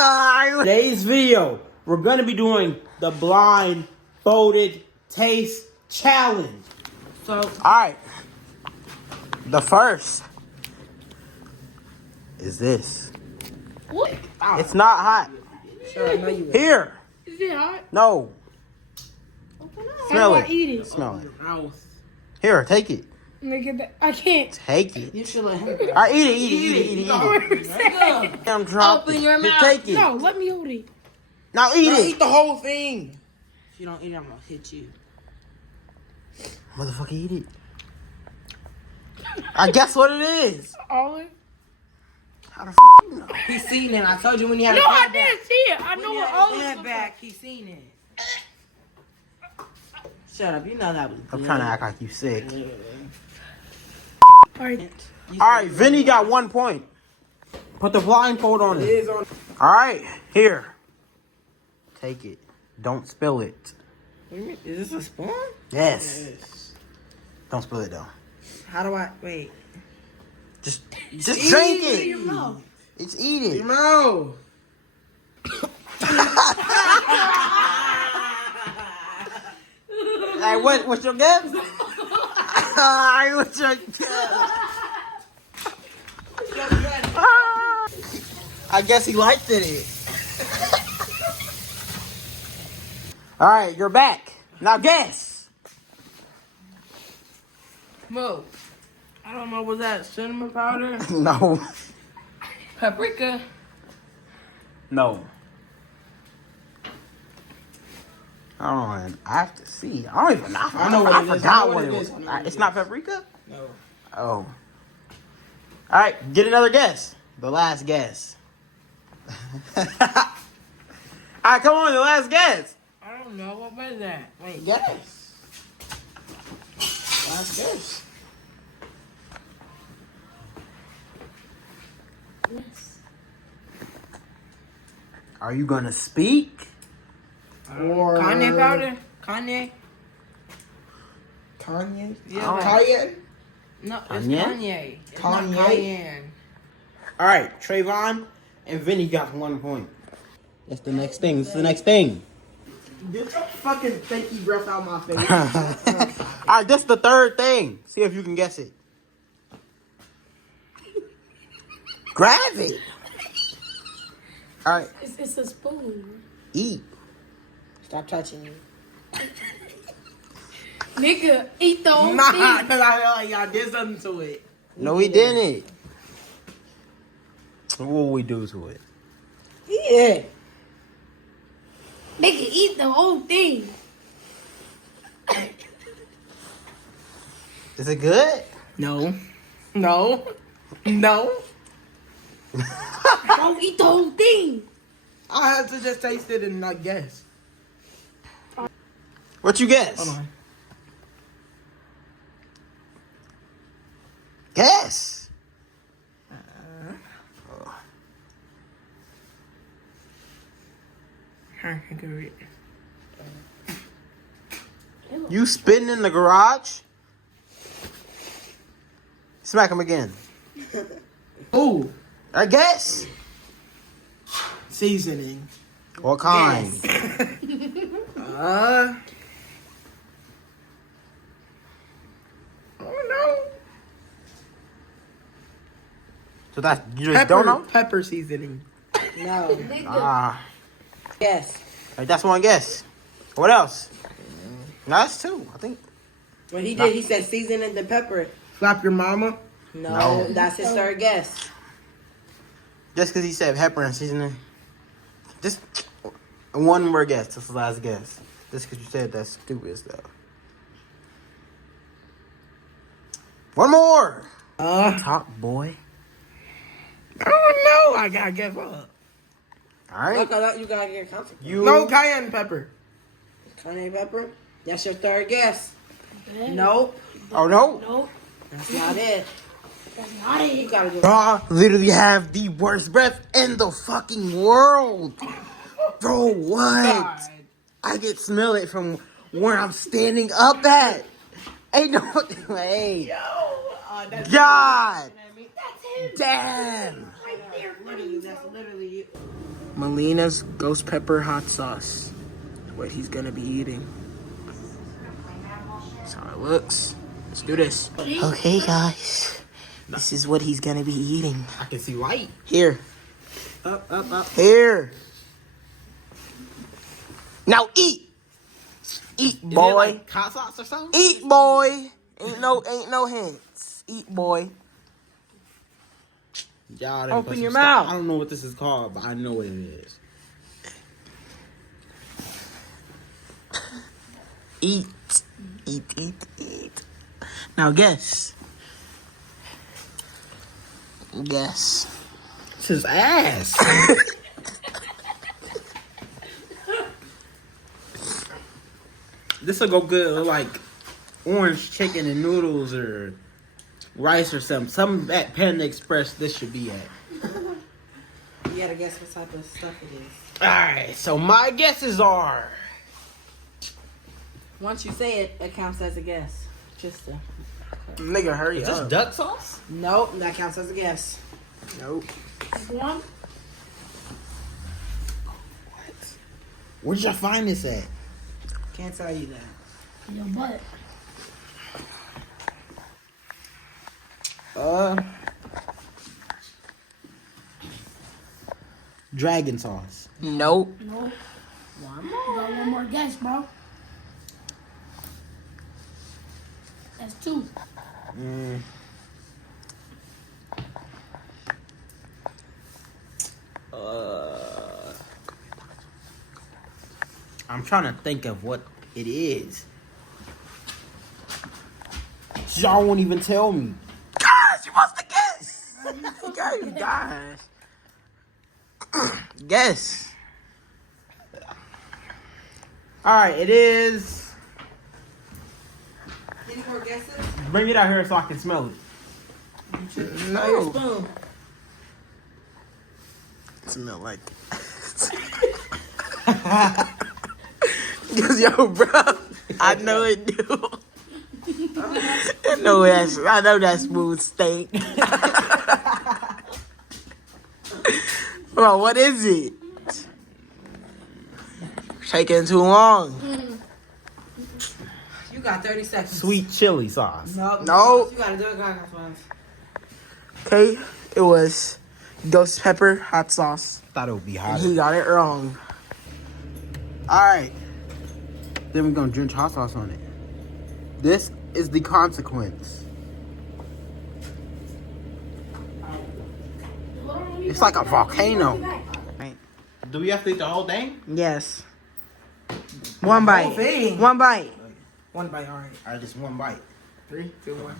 Today's video, we're gonna be doing the blindfolded taste challenge. So, all right. The first is this. What? It's not hot. Sure, I know you. Here. Is it hot? No. Smell it. Eat it? Smell it. Here, take it. Nigga, I can't. Take it. You should let him. All right, eat it. I'm drunk. Open your mouth. Take it. No, let me hold it. Now eat it. Eat the whole thing. If you don't eat it, I'm gonna hit you. Motherfucker, eat it. I guess what it is. Olive. How the f you know? He seen it. I told you when he had No, a I bad didn't see it. I When know he what had a olive bad is. back, he seen it. Shut up. You know that was good. I'm trying to act like you sick. All right. All right, Vinny got 1 point. Put the blindfold on It it. is on. All right, here. Take it. Don't spill it. What do you mean? Is this a spoon? Yes. Don't spill it though. How do I wait? Just drink Eat your it. mouth. It's eat it. No. Hey, what's your guess? What's your guess? I guess he liked it. All right, you're back. Now guess. Mo. I don't know. Was that cinnamon powder? No. Paprika? No. I don't know. I have to see. I don't even know. I know what it is. forgot I know what what it it was. is. I know what it It's is. not paprika? No. Oh. All right, get another guess. The last guess. All right, come on, the last guess. I don't know. What was that? Wait. Guess. Last guess. Yes. Are you gonna speak? Or Kanye powder? Kanye? Kanye? Yeah. Oh. Kanye? No, it's Kanye? Kanye. It's not Kanye? Cayenne. All right, Trayvon and Vinny got 1 point. That's the next thing. It's the next thing. Get your fucking fakey breath out my face. All right, this is the third thing. See if you can guess it. Grab it. All right, It's a spoon. eat. Stop touching me. Nigga, eat the whole Nah, thing. because I feel like y'all did something to it. No, we didn't. What will we do to it? Yeah. Nigga, eat the whole thing. Is it good? No. No. No. Don't eat the whole thing. I had to just taste it and not guess. What you guess? Hold on. Guess. You spitting in the garage? Smack him again. Ooh. I guess. Seasoning. What kind? Oh no. So that's you just don't know? Pepper seasoning. No. Ah, Yes. right, that's one guess. What else? No, that's two. I think. What he did, he said seasoning the pepper. Slap your mama. No, No. that's his third guess. Just because he said pepper and seasoning. Just one more guess. This is the last guess. Just because you said that's stupid stuff. One more. Top boy. I don't know. I gotta give up. All right. You gotta get comfortable. You. No cayenne pepper. Cayenne pepper? That's your third guess. Nope. Oh no. Nope. That's not it. That's not it. You gotta do I literally have the worst breath in the fucking world. Bro, what? God. I can smell it from where I'm standing up at. Ain't no way. That's God. That's him. Damn. I That's literally it. Melina's ghost pepper hot sauce. Is what he's gonna be eating. That's how it looks. Let's do this. Okay, guys. This is what he's gonna be eating. I can see light. Here. Up. Here. Now eat. Eat, Is it boy. like hot sauce or something? Eat, boy. Ain't no hints. Eat, boy. Y'all done Open put some your stuff- mouth. I don't know what this is called, but I know what it is. Eat. Eat. Now guess. Guess. This is ass. This will go good with like orange chicken and noodles or rice or something. Something at Panda Express this should be at. You gotta guess what type of stuff it is. Alright, so my guesses are Once you say it, it counts as a guess. Just to... Nigga, hurry is this up. duck sauce? Nope, that counts as a guess. Nope. One. Where'd y'all find this at? Can't tell you that. Your butt. Dragon sauce. Nope. No. You got one more guess, bro. That's two. I'm trying to think of what it is. Y'all won't even tell me. Guys, you must have guessed. Guys. Guess. Alright, it is. Any more guesses? Bring it out here so I can smell it. No. Spoon. Smell like. Cause yo, bro, I know it do. I know that smooth steak. Bro, what is it? Taking too long. You got 30 seconds. Sweet chili sauce. No. You gotta do it, guys. Okay, it was ghost pepper hot sauce. Thought it would be And hotter. he got it wrong. Alright. Then we're gonna drench hot sauce on it. This is the consequence. It's like a volcano. Do we have to eat the whole thing? Yes. One bite. thing. One bite. One bite, alright. Alright, just one bite. 3, 2, 1.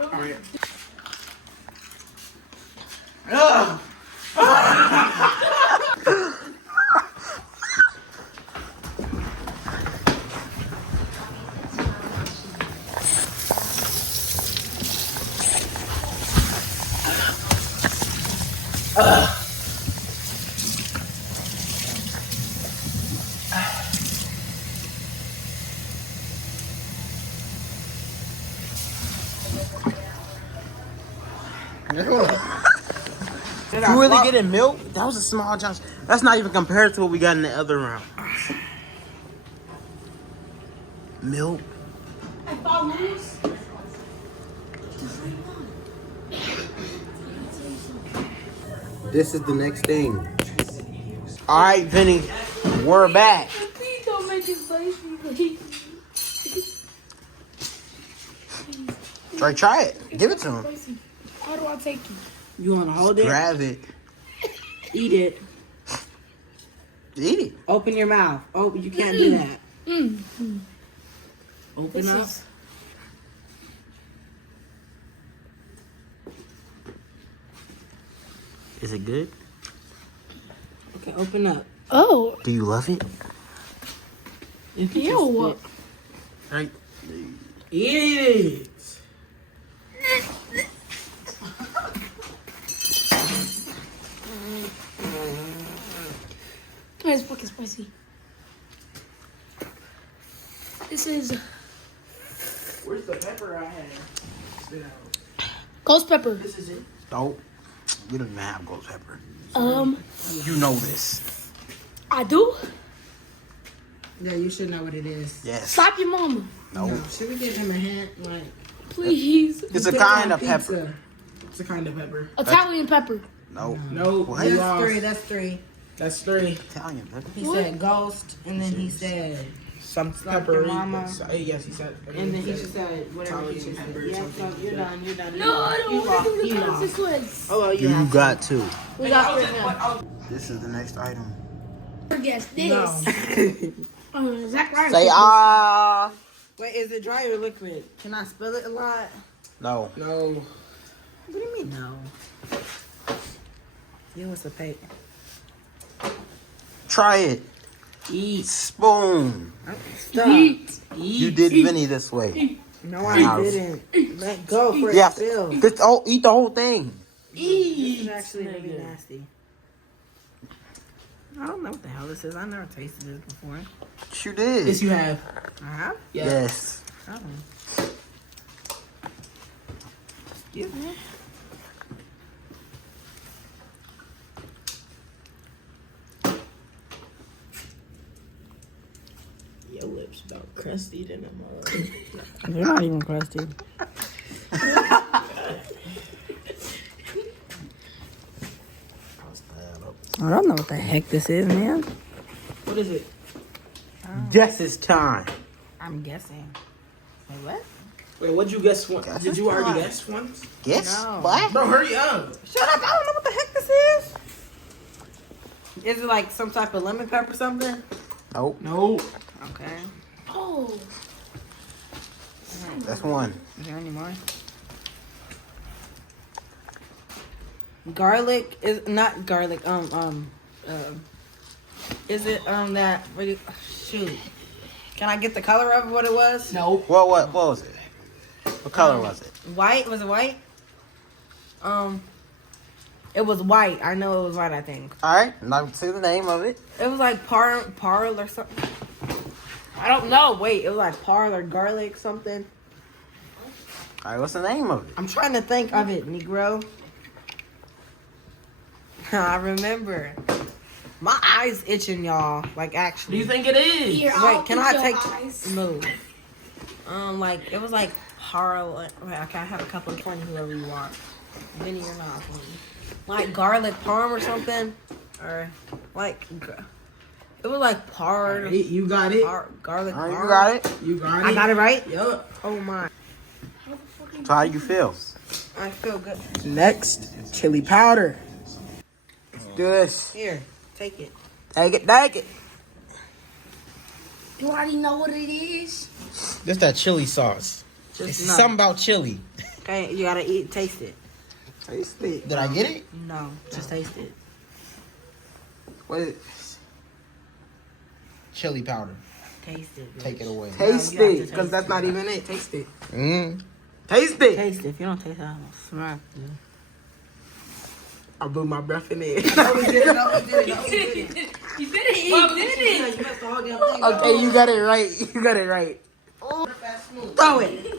Alright. You really getting milk? That was a small Josh. That's not even compared to what we got in the other round. Milk. If I lose, This is the next thing. All right, Vinny, we're back. please don't make it spicy, please. Right, try it. Give it to him. Spicy. How do I take it? You wanna hold it? Grab it. Eat it. Eat it. Open your mouth. Oh, you can't do that. Open This up. is Is it good? Okay, open up. oh, Do you love it? You can ew. Right. eat it. It's fucking spicy. This is Where's the pepper I had? Spit out. Ghost pepper. This is it. Nope. We don't even have ghost pepper. You know this. I do. Yeah, you should know what it is. Yes. Slap your mama, Nope. No, should we give him a hint? Like, please. It's a put it on kind of pizza. pepper. It's a kind of pepper. Italian pepper. Nope. No, What? you That's lost. three. That's three. That's 3. Italian pepper. He said ghost, and then he said, Some Slap pepper. your mama. Yes, he said. and then he just said whatever he Italian just pepper said. or Yeah, something. so you're done. You're done. No, I don't You want lost. to do You the lost. consequence. Oh, well, You have got 2. We got three now. This is the next item. Guess this. No. Zach Ryan. Say ah. Wait, is it dry or liquid? Can I spill it a lot? No. No. What do you mean no? You was a pay. Try it. Eat. Spoon. Stop. Eat. You did Vinny this way. No, I didn't. Let go for Yeah. it spill. Eat the whole thing. This is actually really nasty. I don't know what the hell this is. I never tasted this before. You did. Yes, you have. I have? Yes. Oh. Excuse me. Your lips about crusty than them. They're not even crusty. I don't know what the heck this is, man. What is it? Guess it's time. I'm guessing. Wait, what? Wait, what'd you guess? Guess Did you it's already time. guess once? Guess No. what? Bro, hurry up. Shut up! I don't know what the heck this is. Is it like some type of lemon pepper or something? Nope. No. Okay. Oh. That's one. Is there any more? Garlic is not garlic. Is it that? Shoot. Can I get the color of what it was? No. What was it? What color was it? White. Was it white? It was white. I know it was white. I think All right. Now see the name of it. it was like parl or something. I don't know. Wait, it was like parl or garlic something. All right. What's the name of it? I'm trying to think of it, Negro. I remember. My eyes itching, y'all. Like, Do actually. you think it is? Here, I'll Wait, can eat I your take... eyes. Move. Like, it was like Harl... Wait, okay, I have a couple of friends whoever you want. Vinny or not. Like garlic parm or something. Or, like... It was like par... Hey, you got it. garlic All right, parm. you got it. You got it. I got it right? Yup. Oh, my. So how you feel? I feel good. Next, chili powder. Let's do this. Here, take it. Take it. You already know what it is. This that chili sauce. Just It's no. something about chili. Okay, you gotta taste it. Taste it. Did I get it? No, just taste it. What is it? Chili powder. Taste it. Bitch. Take it away. Taste you have to it, taste because that's it. not even it. Taste it. Mm. Taste it. Taste it. If you don't taste it, I'm gonna smack you. I blew my breath in it. He did it. He did it. You messed the whole damn thing up. Okay, you got it right. You got it right. Throw it.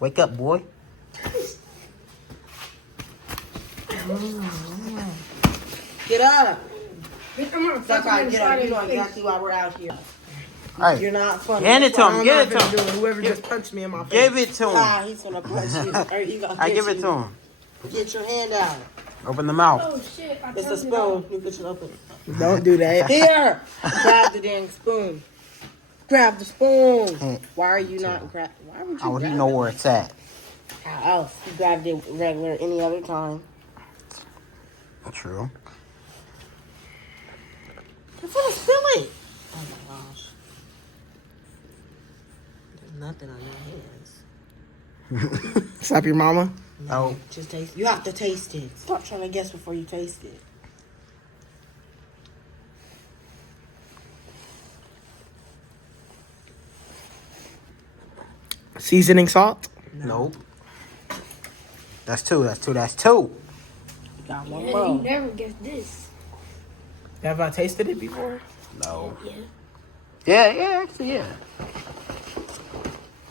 Wake up, boy. Get up. I'm gonna That's fuck right. him Get up. inside You know of his exactly why we're out here. All You're right. not funny. Hand it to him. I'm Give not it to gonna do him. it. Whoever just punched me in my face. Give it to him. Ah, he's gonna punch you. Or he gonna I get give it you. to him. Get your hand out. Open the mouth. Oh shit! I It's a turned it spoon. off. You get it open. Don't do that. Here. Grab the dang spoon. Grab the spoon. Hmm. Why are you not grab? Why would you? How would he grab know it? where it's at? How else? You grabbed it regular any other time. True. You're gonna spill it. Oh my gosh. There's nothing on your hands. Slap your mama. Oh. Just taste. You have to taste it. Stop trying to guess before you taste it. Seasoning salt. Nope. That's two. You got one Yeah, more. you never guessed this. Have I tasted it before? No. Yeah. Yeah, actually, yeah.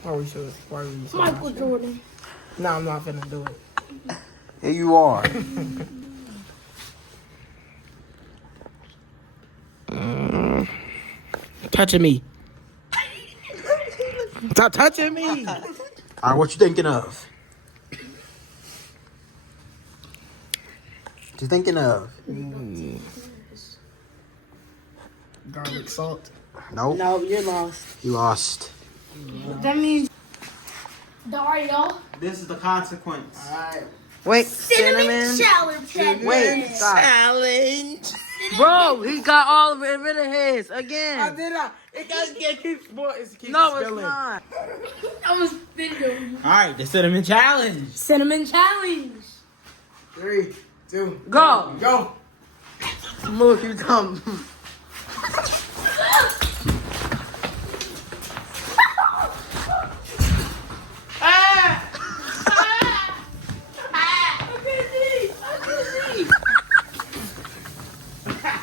Why are we so? Why are we so? Michael Jordan. No, I'm not finna do it. Here you are. Touching me. Stop touching me. All right, what you thinking of? What you thinking of? Garlic salt. Nope. No, you're lost. You lost. That means Dario. This is the consequence. Alright. Wait, Cinnamon challenge. Wait, stop. Challenge. Bro, he got all of it rid of his again. I did not. It keeps keeps No, it's spilling. not. I was thinking. All right, the cinnamon challenge. Cinnamon challenge. 3, 2, Go. go. Look, you dumb.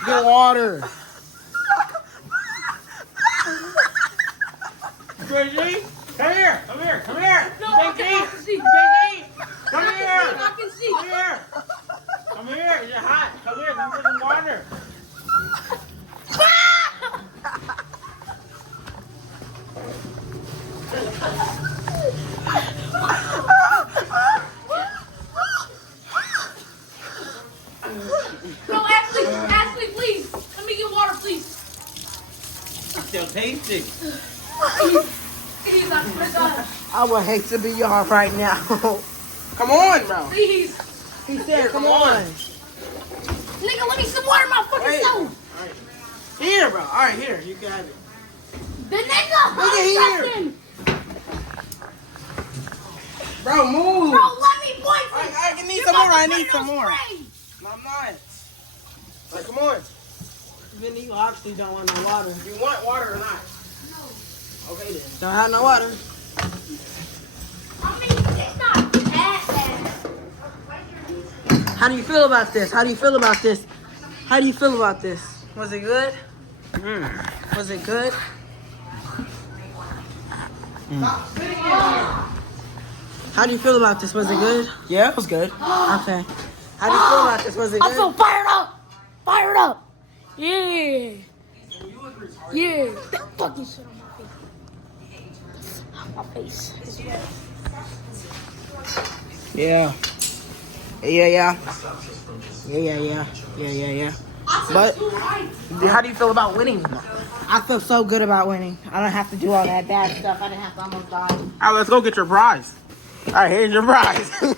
Get water. Gracie, come here. No, I can see. Come here. I can see. Come here. Come here. You're hot. Come here. Come get some water. No, Ashley, please. Let me get water, please. Still tasting. Please, I swear to God. I would hate to be y'all right now. Come on, bro. Please. He said, come on. Nigga, let me some water in my fucking Wait. stove. Here, bro. All right, here. You got it. The nigga. Look at here. Justin. Bro, move. Bro, let me point. I need some more. I need some more. No, I'm not. Like, come on. Vinny, you obviously don't want no water. You want water or not? No. Okay, then. Don't have no water. I mean, it's not bad. How do you feel about this? How do you feel about this? How do you feel about this? Was it good? Was it good? How do you feel about this? Was it good? Yeah, it was good. Okay. How do you feel about this? Was it I good? feel fired up. Fired up. Yeah. Yeah. That fucking shit on my face. Yeah. Yeah. But how do you feel about winning? I feel so good about winning. I don't have to do all that bad stuff. I didn't have to almost die. All right, let's go get your prize. All right, here's your prize. All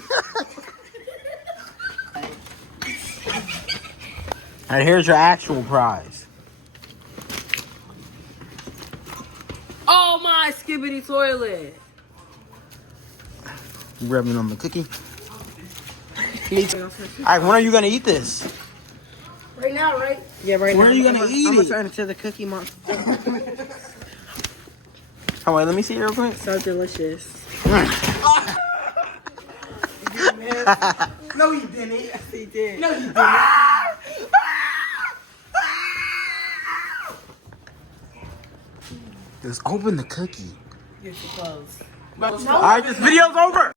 right, here's your actual prize. Oh my skibbity toilet. You rubbing on the cookie? All right, when are you gonna eat this? Right now, right? Yeah, right When now. are you gonna eat I'm gonna it? turn into the cookie monster. Oh wait, let me see it real quick. So delicious. No, you didn't. Yes, he did. No, you didn't. Just open the cookie. You're too close. All right, this video's over.